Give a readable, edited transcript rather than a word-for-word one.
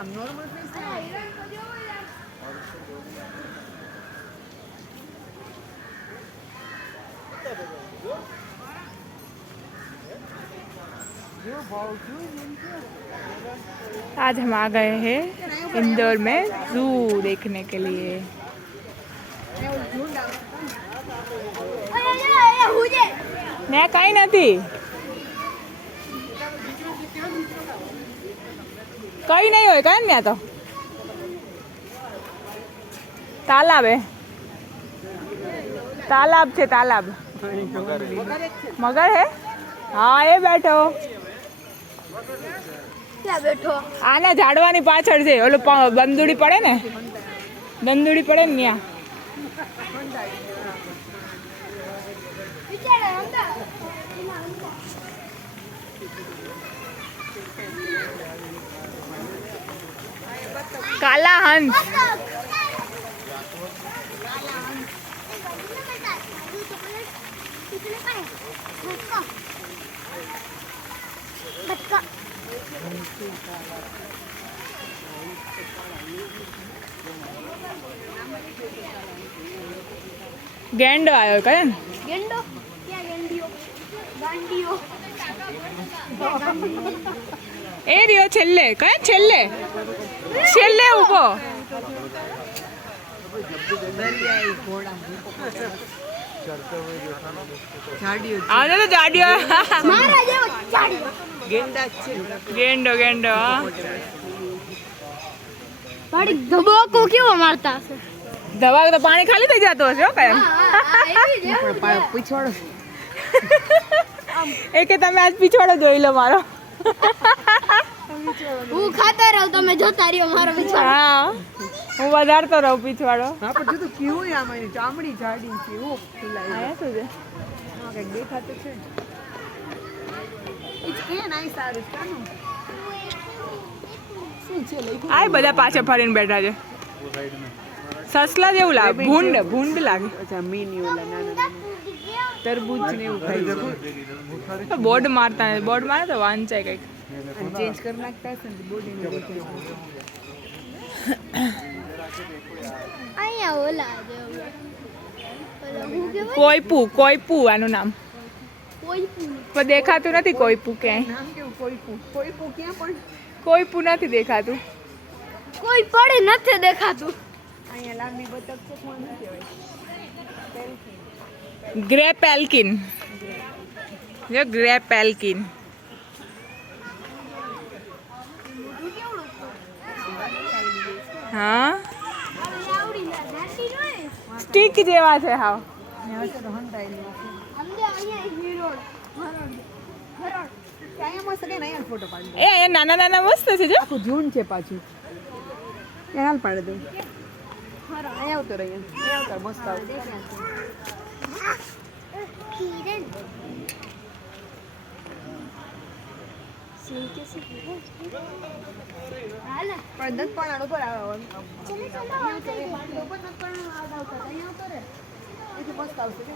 આમ normal face आज हम आ गए हैं इंदौर में जू देखने के लिए। ને કઈ નથી, કઈ નહીં હોય કઈ ને, તો તાલાબ હે, તાલાબ છે તાલાબ। મગર હે? હા એ બેઠો આના ઝાડવાની પાછળ છે, ઓલું બંદૂડી પડે ને, બંદૂડી પડે ને ત્યાં। કાલા હંસ ગેંડો આવ્યો કયા ને? ગેંડો ક્યાં? ગેંડીઓ ગાંડીઓ એ રહ્યો છેલ્લે, કયા છેલ્લે, છેલ્લે ઊભો। આને તો જાડિયો મારા જેવો ચાડી ગેંડા છે, ગેંડો ગેંડો પાડી ધબકો કેવો મારતા હશે? દવા તો પાણી ખાલી થઈ જતો હશે કાયમ। પણ પીછવાડો એ કે તમે આજ પીછવાડો જોઈ લો મારો। હું ખાતો રહું, તમે જોતા રહ્યો મારો વિચાર। હા હું વધારતો રહું પીછવાડો। હા પણ જો તો કેવું આમાં એની ચામડી જાડી છે, એવું ફૂલાય આયા શું છે? હા કંઈક દેખાતું છે। ઈ કે નાઈ સારું કાનું શું છે લઈ આ બધા પાછળ ફરીને બેઠા છે, સસલા જેવું લાગે, ભૂંડ ભૂંડ લાગે। અચ્છા મીની ઓલા નાના તરબૂચ ને એવું ખાઈ બોર્ડ મારતા ને, બોર્ડ મારે તો વાંચાય કંઈક। ચેન્જ કરી નાખતા હશે ને બોડીને અહીંયા ઓલા જેવો ઓલા હું કેવાય કોઈપુ, કોઈપુ આનું નામ, કોઈ પણ દેખાતું નથી કોઈપુ ક્યાંય। નામ કેવું કોઈ ક્યાં પણ કોઈપુ નથી દેખાતું। કોઈ પડે નથી દેખાતું। અહીંયા લાંબી બતક છે કોણ કહેવાય? ગ્રે પેલ્કિન, જો ગ્રે પેલ્કિન। હા આવડી ના નાટી નોય સ્ટીક જેવા છે હાવ। અહીંયા હશે તો હંતાયેલું હશે। અમને અહીંયા હીરોડ હરોડ હરોડ અહીંયા મસ્ત કઈ અહીંયા ફોટો પાડી દે। એ નાના નાના મસ્ત છે જો। આખું ઝૂંડ છે પાછું, ત્યાં હાલ પાડી દઉં। અહીંયા આવતો રહી, અહીંયા આવતો મસ્ત આવતો। કિરણ હાલા પણ દંત પણ આનો પર આવે ચલે ચલો આવતો રે ઉપર નત પણ આવતો અહીંયા આવતો રે એટલે મસ્ત આવશે કે